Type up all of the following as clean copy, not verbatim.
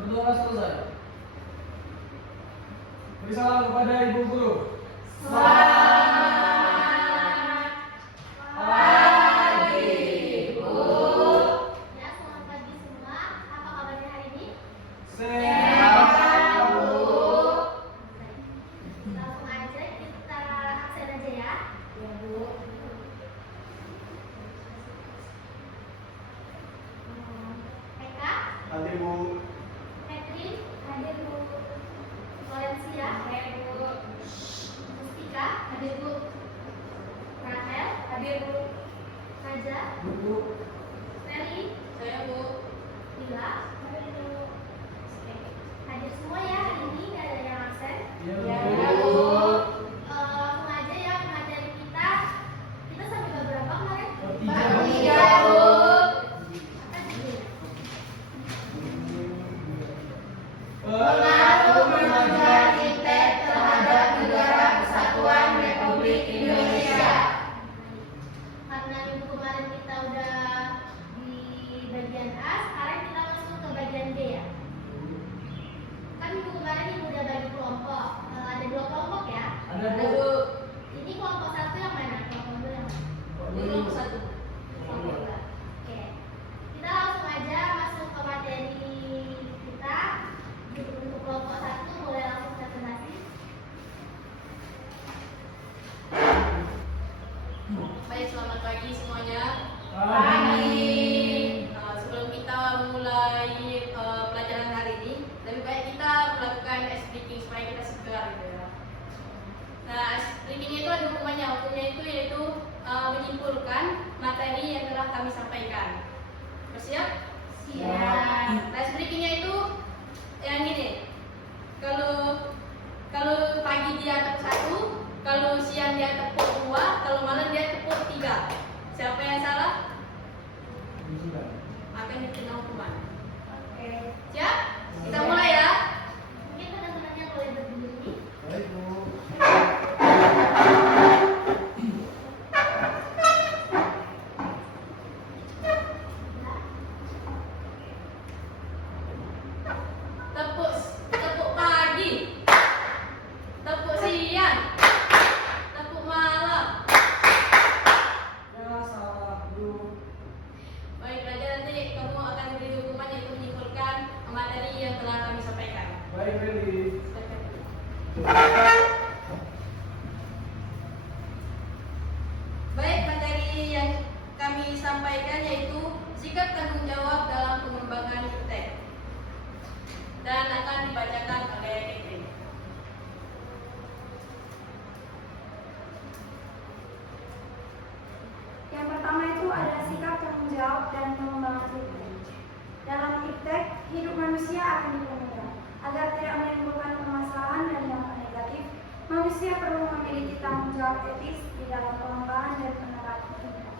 Berdoa selesai. Beri salam kepada Ibu Guru. Selamat pagi, Bu. Ya, selamat pagi semua. Apa kabarnya hari ini? Sehat. Bu. Langsung aja kita absen aja ya. Ya, Bu. Eka, Hadir Bu. Catherine, hadir Bu. Florencia, hadir Bu. Mustika, hadir Bu. Rahel, hadir Bu. Naja, Bu. Meli, Saya, Bu. Lila, hadir Bu. Oke. Hadir semua ya hari ini, nggak ada yang absen. Iya Ya, Bu. Bu. Langsung aja ya materi kita. Kita sampai bab berapa kemarin? Bertiga, Bu. Apa judulnya? Pengaruh kemajuan iptek terhadap negara kesatuan Republik Indonesia. Karena minggu kemarin kita udah di bagian A, sekarang kita masuk ke bagian B ya. Kan minggu kemarin ibu udah bagi kelompok. Ada 2 kelompok ya. Ada Bu. Ini kelompok 1 yang mana? Kelompok 2 yang mana? Ini kelompok 1. Kelompok 2. Oke. Kita langsung aja masuk ke materi kita. Untuk kelompok 1 boleh langsung presentasi. Baik, selamat pagi semuanya. Pagi. Sebelum kita mulai pelajaran hari ini, lebih baik kita melakukan ice breaking supaya kita segar gitu ya. Nah, ice breaking itu ada hukumannya. Hukumnya itu yaitu menyimpulkan materi yang telah kami sampaikan. Bersiap? Siap. Nah, ice breakingnya itu yang gini. Kalau pagi dia tepuk 1, kalau siang dia tepuk 2, kalau malam dia tepuk 3. Siapa yang salah akan dikena hukuman. Oke. Siap? Kita mulai ya. Mungkin teman-temannya boleh berdiri. Baik Bu. Tepuk pagi, tepuk siang, tepuk malam. Ya salah Bu. Baik, belajar nanti kamu akan diberi hukuman yaitu menyimpulkan materi yang telah kami sampaikan. Baik Meli. Baik, materi yang kami sampaikan yaitu sikap tanggung jawab dalam pengembangan iptek dan akan dibacakan oleh Catherine. Yang pertama itu ada sikap tanggung jawab dan pengembangan iptek. Dalam iptek, hidup manusia akan dipermudah. Agar tidak menimbulkan permasalahan dan dampak negatif, manusia perlu memiliki tanggung jawab etis di dalam pengembangan dan penerapan iptek.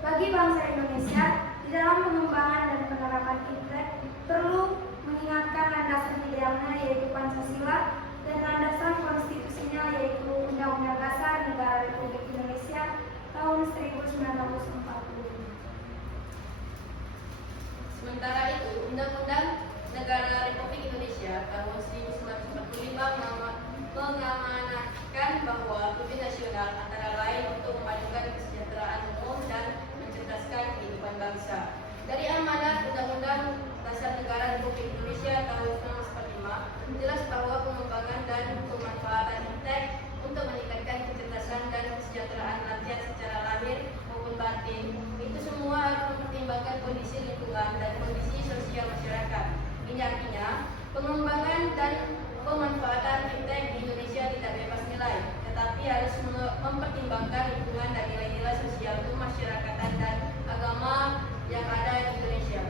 Bagi bangsa Indonesia, di dalam pengembangan dan penerapan iptek perlu mengingatkan landasan idealnya yaitu Pancasila dan landasan konstitusinya yaitu Undang-Undang Dasar Negara Republik Indonesia tahun 1945. Sementara itu, Undang-Undang Negara Republik Indonesia tahun 1945 mengamanatkan bahwa tujuan nasional antara lain untuk memajukan kesejahteraan umum dan mencerdaskan kehidupan bangsa. Dari amanat Undang-Undang Dasar Negara Republik Indonesia tahun 1945 jelas bahwa pengembangan dan pemanfaatan iptek untuk meningkatkan kecerdasan dan kesejahteraan rakyat secara lahir maupun batin itu semua harus mempertimbangkan kondisi lingkungan dan kondisi sosial masyarakat. Ini artinya pengembangan dan pemanfaatan iptek di Indonesia tidak bebas nilai, tetapi harus mempertimbangkan lingkungan dan nilai-nilai sosial kemasyarakatan dan agama yang ada di Indonesia.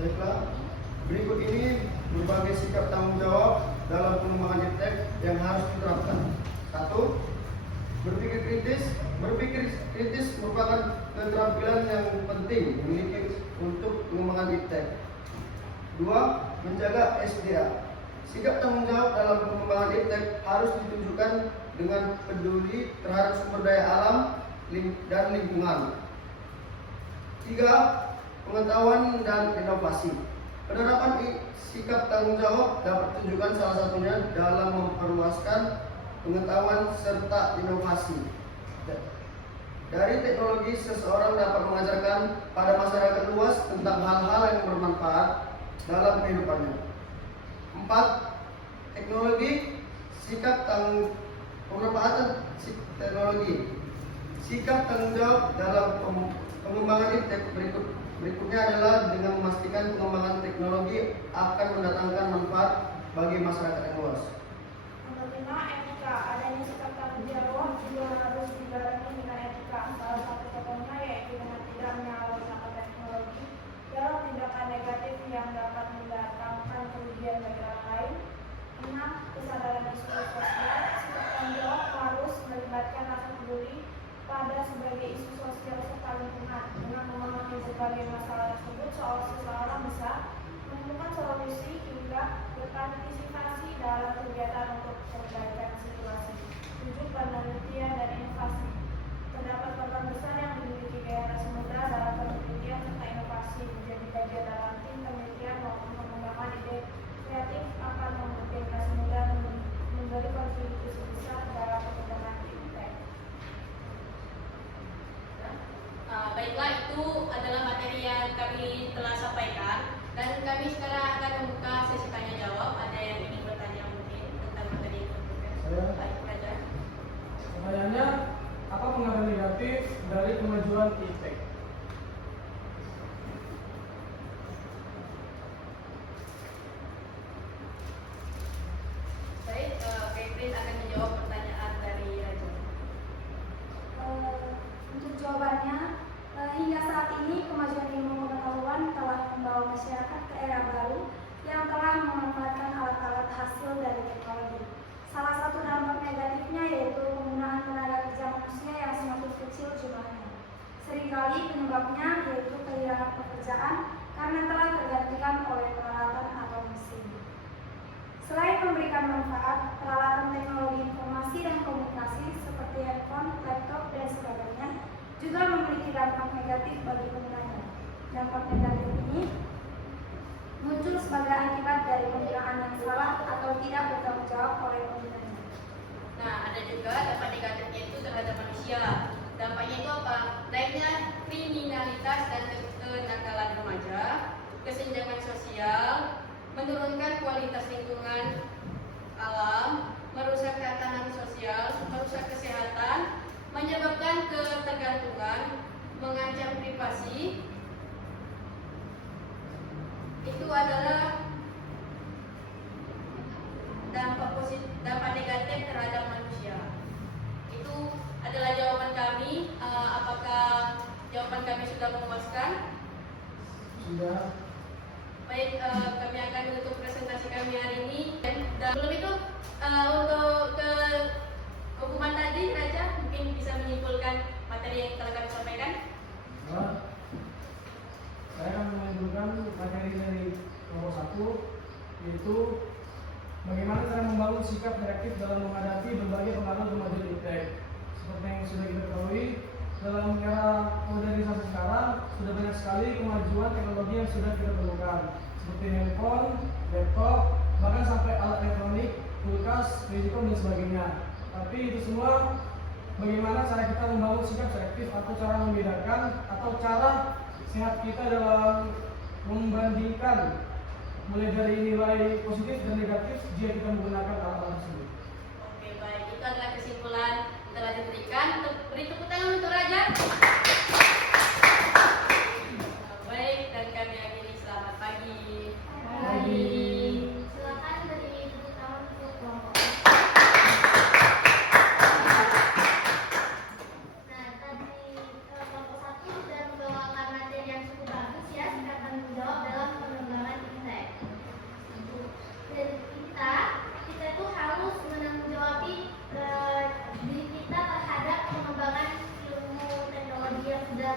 Baiklah, berikut ini berbagai sikap tanggung jawab dalam pengembangan iptek yang harus diterapkan. 1. Berpikir kritis. Berpikir kritis merupakan keterampilan yang penting dimiliki untuk pengembangan iptek. 2. Menjaga SDA. Sikap tanggung jawab dalam pengembangan iptek harus ditunjukkan dengan peduli terhadap sumber daya alam dan lingkungan. 3. pengetahuan dan inovasi. Penerapan sikap tanggung jawab dapat ditunjukkan salah satunya dalam memperluaskan pengetahuan serta inovasi. Dari teknologi, seseorang dapat mengajarkan pada masyarakat luas tentang hal-hal yang bermanfaat dalam kehidupannya. 4. Teknologi, sikap pemanfaatan teknologi. Sikap tanggung jawab dalam pengembangan iptek berikutnya adalah dengan memastikan pengembangan teknologi akan mendatangkan manfaat bagi masyarakat yang luas. Nomor 5, etika. Adanya sikap tanggung jawab juga harus dibarengi dengan etika. Salah satu contohnya yaitu dengan tidak menyalahgunakan teknologi dalam tindakan negatif yang dapat mendatangkan kerugian bagi orang lain. 6. Kesadaran isu sosial. Sikap tanggung jawab harus melibatkan rasa peduli pada sebagai isu sosial serta lingkungan. Dengan memahami berbagai masalah tersebut, seseorang bisa menemukan solusi hingga berpartisipasi dalam kegiatan untuk perbaikan situasi. 7. Penelitian dan inovasi. Terdapat korban besar yang memiliki generasi muda dalam penelitian serta inovasi. Menjadi bagian dalam tim penelitian maupun pengembangan ide kreatif akan membuat generasi muda memberi kontribusi besar dalam perkembangan iptek. Baiklah, itu adalah materi yang kami telah sampaikan dan kami sekarang akan membuka sesi tanya jawab. Ada yang ingin bertanya mungkin tentang materi itu? Saya. Baik, Raja. Pertanyaannya, apa pengaruh negatif dari kemajuan iptek? Baik, Febrin akan menjawab pertanyaan dari Raja. Untuk jawabannya, hingga saat ini kemajuan ilmu pengetahuan telah membawa masyarakat ke era baru yang telah memanfaatkan alat-alat hasil dari teknologi. Salah satu dampak negatifnya yaitu penggunaan tenaga kerja manusia yang semakin kecil jumlahnya. Seringkali penyebabnya yaitu kehilangan pekerjaan karena telah tergantikan oleh peralatan atau mesin. Selain memberikan manfaat, peralatan teknologi informasi dan komunikasi seperti handphone, laptop, dan sebagainya juga memiliki dampak negatif bagi penggunanya. Dampak negatif ini muncul sebagai akibat dari penggunaan yang salah atau tidak bertanggung jawab oleh penggunanya. Nah, ada juga dampak negatifnya itu terhadap manusia. Dampaknya itu apa? Naiknya kriminalitas dan kenakalan remaja, kesenjangan sosial, menurunkan kualitas lingkungan alam, merusak ketahanan sosial, merusak kesehatan, menyebabkan ketergantungan, mengancam privasi. Itu adalah dampak negatif terhadap manusia. Itu adalah jawaban kami. Apakah jawaban kami sudah memuaskan? Sudah. Baik, kami akan menutup presentasi kami hari ini. Dan belum itu, untuk ke hukuman tadi, Raja mungkin bisa menyimpulkan materi yang telah kami sampaikan. Nah, saya akan menyimpulkan materi dari nomor 1, yaitu bagaimana cara membangun sikap reaktif dalam menghadapi berbagai pengaruh kemajuan iptek. Seperti yang sudah kita ketahui, dalam era modernisasi sekarang sudah banyak sekali kemajuan teknologi yang sudah kita temukan, seperti handphone, laptop, bahkan sampai alat elektronik, kulkas, digital dan sebagainya. Tapi itu semua bagaimana cara kita membangun sikap reaktif atau cara membedakan atau cara sehat kita dalam membandingkan mulai dari nilai positif dan negatif jika kita menggunakan alat-alat tersebut. Oke, baik. Itu adalah kesimpulan telah diberikan. Beri tepuk tangan untuk Raja. Baik, dan kami akhiri. Selamat pagi. Pagi. Silakan beri tepuk tangan untuk kelompok. Nah, tadi kelompok 1 sudah membawakan materi yang cukup bagus ya, sikap tanggung jawab dalam pengembangan iptek. Dan kita itu harus menanggung diri kita terhadap pengembangan ilmu teknologi yang sudah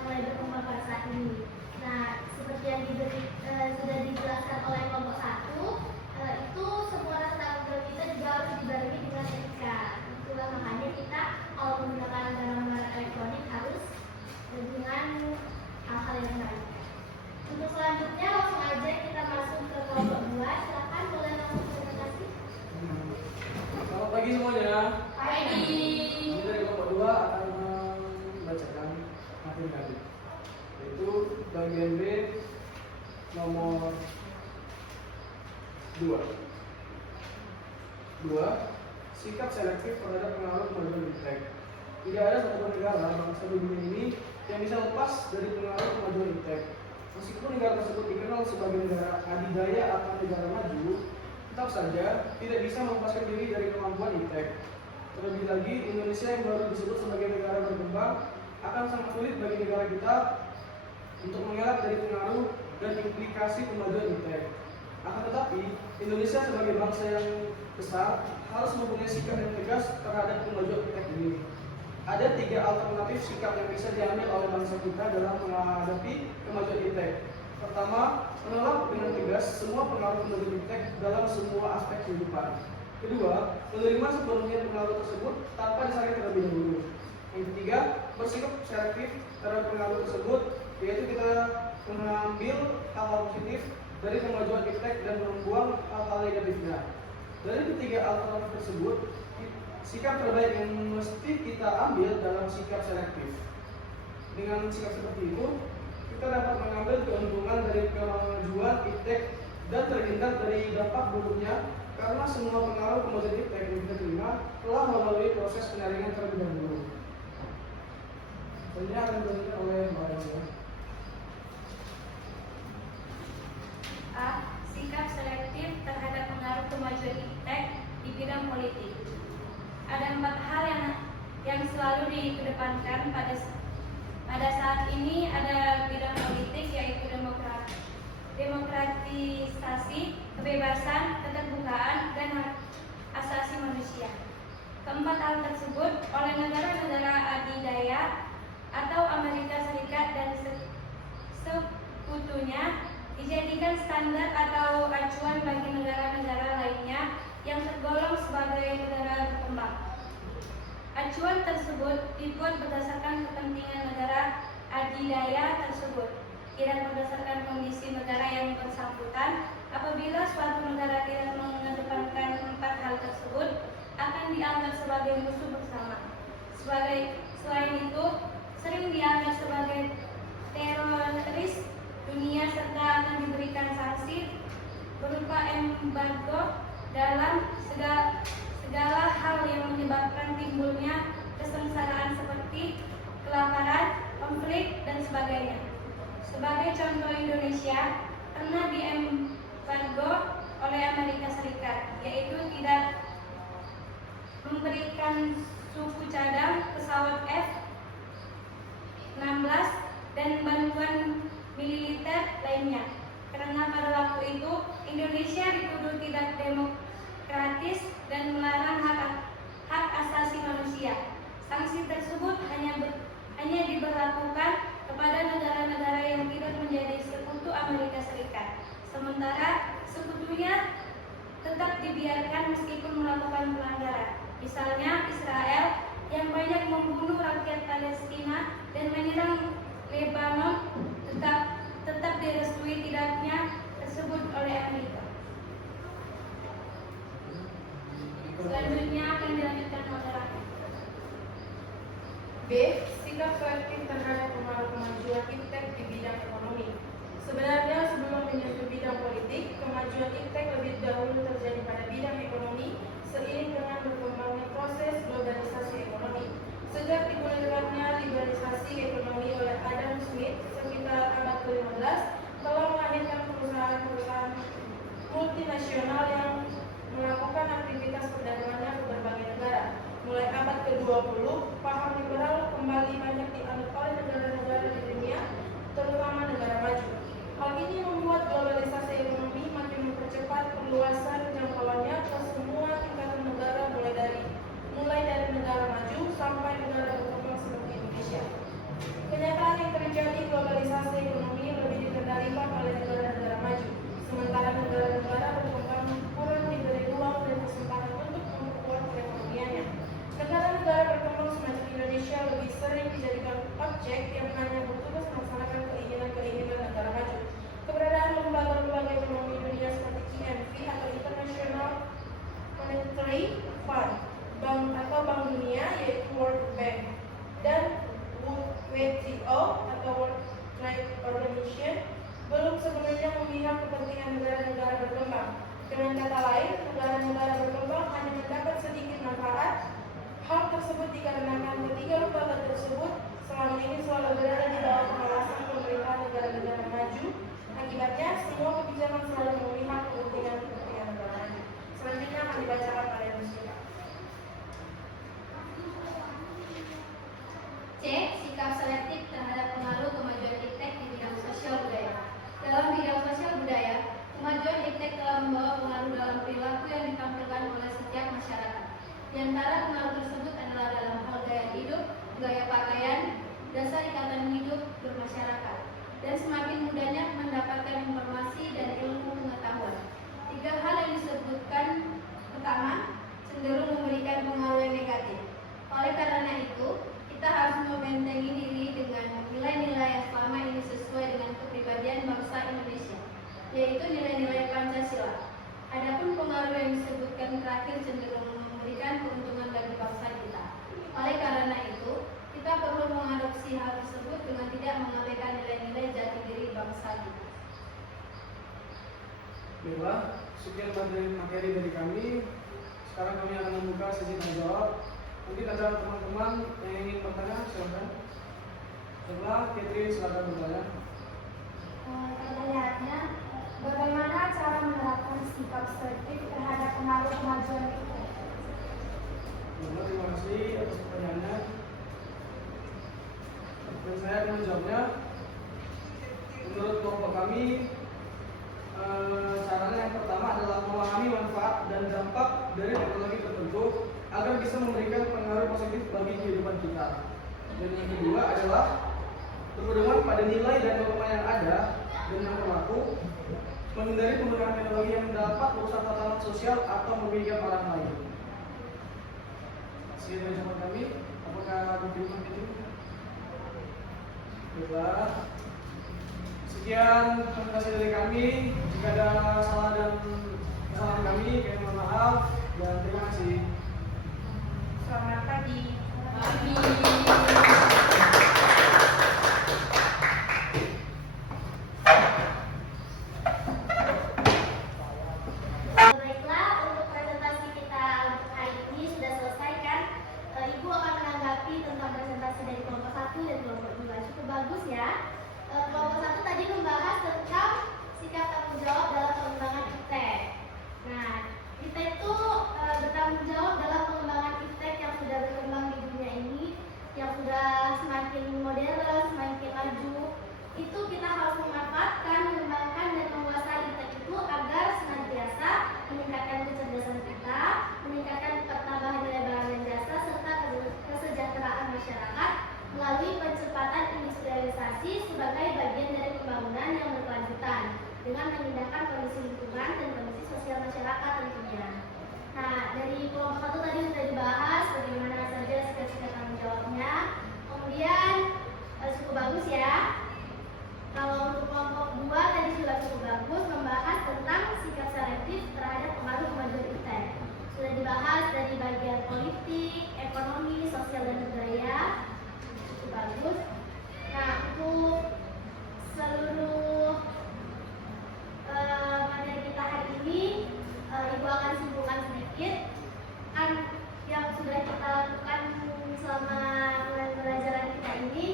bagian B nomor 2. Sikap selektif terhadap pengaruh kemajuan iptek. Tidak ada satu negara bangsa di dunia ini yang bisa lepas dari pengaruh kemajuan iptek. Meskipun negara tersebut dikenal sebagai negara adidaya atau negara maju, tetap saja tidak bisa melepaskan diri dari kemampuan iptek. Terlebih lagi, Indonesia yang baru disebut sebagai negara berkembang akan sangat sulit bagi negara kita untuk mengelak dari pengaruh dan implikasi kemajuan iptek. Akan tetapi, Indonesia sebagai bangsa yang besar harus mempunyai sikap yang tegas terhadap kemajuan iptek ini. Ada 3 alternatif sikap yang bisa diambil oleh bangsa kita dalam menghadapi kemajuan iptek. Pertama, menolak dengan tegas semua pengaruh kemajuan iptek dalam semua aspek kehidupan. Kedua, menerima sepenuhnya pengaruh tersebut tanpa disaring terlebih dahulu. Yang ketiga, bersikap selektif terhadap pengaruh tersebut, yaitu kita mengambil hal-hal positif dari kemajuan iptek dan membuang hal-hal negatifnya. Dari ketiga alternatif tersebut, sikap terbaik yang mesti kita ambil dalam sikap selektif. Dengan sikap seperti itu, kita dapat mengambil keuntungan dari kemajuan iptek dan terhindar dari dampak buruknya karena semua pengaruh kemajuan iptek yang kita terima telah melalui proses penyaringan terlebih dahulu. Selanjutnya akan dilanjutkan oleh Mbak Elsa. A. Sikap selektif terhadap pengaruh kemajuan iptek di bidang politik. Ada 4 hal yang selalu dikedepankan pada saat ini. Ada bidang politik, yaitu demokratisasi, kebebasan, keterbukaan, dan hak asasi manusia. Keempat hal tersebut oleh negara-negara adidaya atau Amerika Serikat dan sekutunya dijadikan standar atau acuan bagi negara-negara lainnya yang tergolong sebagai negara berkembang. Acuan tersebut dibuat berdasarkan kepentingan negara adidaya tersebut, tidak berdasarkan kondisi negara yang bersangkutan. Apabila suatu negara tidak mengedepankan 4 hal tersebut, akan dianggap sebagai musuh bersama. Selain itu, sering dianggap sebagai teroris dunia serta akan diberikan sanksi berupa embargo dalam segala hal yang menyebabkan timbulnya kesengsaraan seperti kelaparan, konflik, dan sebagainya. Sebagai contoh, Indonesia pernah diembargo oleh Amerika Serikat, yaitu tidak memberikan suku cadang, pesawat F-16, dan bantuan militer lainnya. Karena pada waktu itu Indonesia dituduh tidak demokratis dan melarang hak asasi manusia. Sanksi tersebut hanya diberlakukan kepada negara-negara yang tidak menjadi sekutu Amerika Serikat. Sementara sekutunya tetap dibiarkan meskipun melakukan pelanggaran. Misalnya Israel yang banyak membunuh rakyat Palestina dan menyerang Lebanon tetap direstui tidaknya tersebut oleh Amerika. Selanjutnya akan dilanjutkan moderator. B. Sikap selektif terhadap pengaruh kemajuan iptek di bidang ekonomi. Sebenarnya sebelum menyentuh bidang politik, kemajuan iptek lebih dahulu terjadi pada bidang ekonomi seiring dengan berkembangnya proses globalisasi ekonomi. Sejak dimulainya liberalisasi ekonomi oleh Adam Smith sekitar Dengan kata lain, negara-negara berkembang hanya mendapat sedikit manfaat. Hal tersebut dikarenakan ketiga lembaga tersebut selama ini selalu berada di bawah pengawasan pemerintah negara-negara maju. Akibatnya, semua kebijakan selalu memihak kepentingan negara. Selanjutnya akan dibacakan oleh Musyidah. C. Sikap selektif terhadap pengaruh kemajuan iptek di bidang sosial budaya. Dalam bidang sosial budaya, kemajuan iptek telah membawa pengaruh dalam perilaku yang ditampilkan oleh setiap masyarakat. Di antara pengaruh tersebut adalah dalam hal gaya hidup, gaya pakaian, dasar ikatan hidup bermasyarakat, dan semakin mudahnya mendapatkan informasi dan ilmu pengetahuan. Tiga hal yang disebutkan pertama, cenderung memberikan pengaruh yang negatif. Oleh karena itu, kita harus membentengi diri dengan nilai-nilai yang selama ini sesuai dengan kepribadian bangsa Indonesia, yaitu nilai-nilai Pancasila. Adapun pengaruh yang disebutkan terakhir cenderung memberikan keuntungan bagi bangsa kita. Oleh karena itu, kita perlu mengadopsi hal tersebut dengan tidak mengabaikan nilai-nilai jati diri bangsa kita. Baiklah, sekian materi dari kami. Sekarang kami akan membuka sesi tanya jawab. Mungkin ada teman-teman yang ingin bertanya, silakan. Setelah Catherine, silakan bertanya. Pertanyaannya, bagaimana cara menerapkan sikap selektif terhadap pengaruh kemajuan itu? Terima kasih atas pertanyaannya. Dan saya akan menjawabnya. Menurut kelompok kami, caranya yang pertama adalah memahami manfaat dan dampak dari teknologi tertentu agar bisa memberikan pengaruh positif bagi kehidupan kita. Dan yang kedua adalah berpedoman pada nilai dan norma yang ada dan yang berlaku, menghindari penggunaan teknologi yang dapat merusak tatanan sosial atau merugikan orang lain. Sekian dari jawaban kami. Apakah ada firman itu? Baiklah. Sekian presentasi dari kami. Jika ada salah dan kesalahan kami mohon maaf dan terima kasih. Selamat pagi. Baiklah, untuk presentasi kita untuk hari ini sudah selesai kan? Ibu akan menanggapi tentang presentasi dari kelompok 1 dan kelompok 2. Cukup bagus ya. Kelompok 1 tadi membahas tentang sikap tanggung jawab dalam pengembangan iptek. Nah, kita itu bertanggung jawab dalam pengembangan iptek yang sudah berkembang di dunia ini, yang sudah semakin modern, semakin maju. Itu kita harus memanfaatkan, mengembangkan dan menguasai iptek itu agar senantiasa meningkatkan kecerdasan kita, meningkatkan pertambahan nilai barang dan jasa serta kesejahteraan masyarakat melalui percepatan industrialisasi sebagai bagian dari pembangunan yang berkelanjutan dengan memindahkan kondisi lingkungan dan kondisi sosial masyarakat tentunya. Nah, dari kelompok 1 tadi sudah dibahas bagaimana saja sikap-sikap tanggung jawabnya. Kemudian cukup bagus ya. Kalau untuk kelompok 2 tadi sudah cukup bagus membahas tentang sikap selektif terhadap pengaruh kemajuan iptek. Sudah dibahas dari bagian politik, ekonomi, sosial dan budaya. Cukup bagus. Nah, untuk seluruh materi kita hari ini, Ibu akan simpulkan sedikit yang sudah kita lakukan selama pembelajaran kita ini.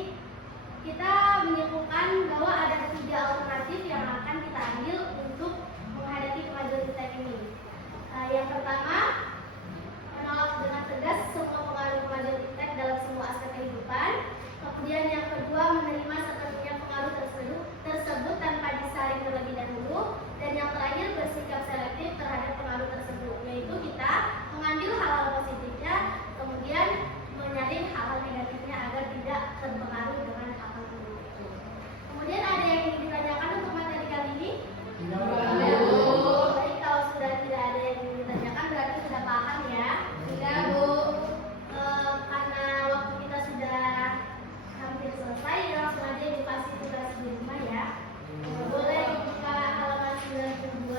Kita menyimpulkan bahwa ada 3 alternatif yang akan kita ambil untuk menghadapi kemajuan iptek ini. Yang pertama, menolak dengan tegas semua pengaruh kemajuan iptek dalam semua aspek kehidupan. Kemudian yang kedua, menerima sepenuhnya pengaruh tersebut tanpa disaring terlebih dahulu. Dan yang terakhir, bersikap selektif terhadap pengaruh tersebut, yaitu kita mengambil hal-hal positifnya, kemudian menyaring hal-hal negatifnya agar tidak terpengaruh dengan hal-hal buruk itu. Kemudian ada yang ingin ditanyakan untuk materi kali ini? Baik, kalau sudah tidak ada yang ingin ditanyakan berarti sudah paham ya. Tidak, Bu. Karena waktu kita sudah hampir selesai, langsung aja dikasih tugas di rumah ya. Boleh dibuka halaman 92.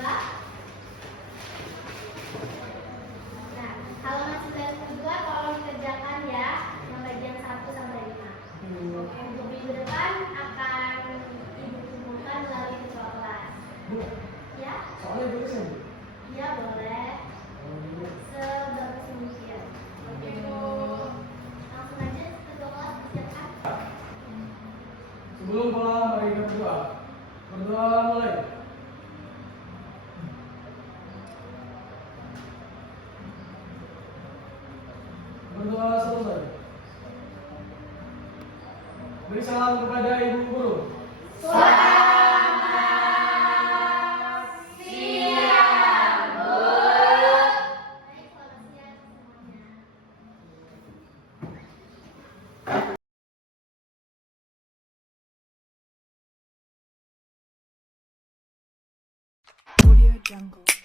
Nah, halaman 92 tolong dikerjakan ya, yang bagian 1 sampai 5. Untuk minggu depan akan Ibu kumpulkan melalui virtual kelas. Bu, Ya? soalnya Bu. Ya boleh. Sebagus demikian. Oke, Bu. Langsung aja ketua kelas disiapkan. Sebelum pulang, mari kita berdoa. Berdoa mulai. Berdoa selesai. Beri salam kepada ibu guru. Baik, selamat siang semuanya. Audio Jungle.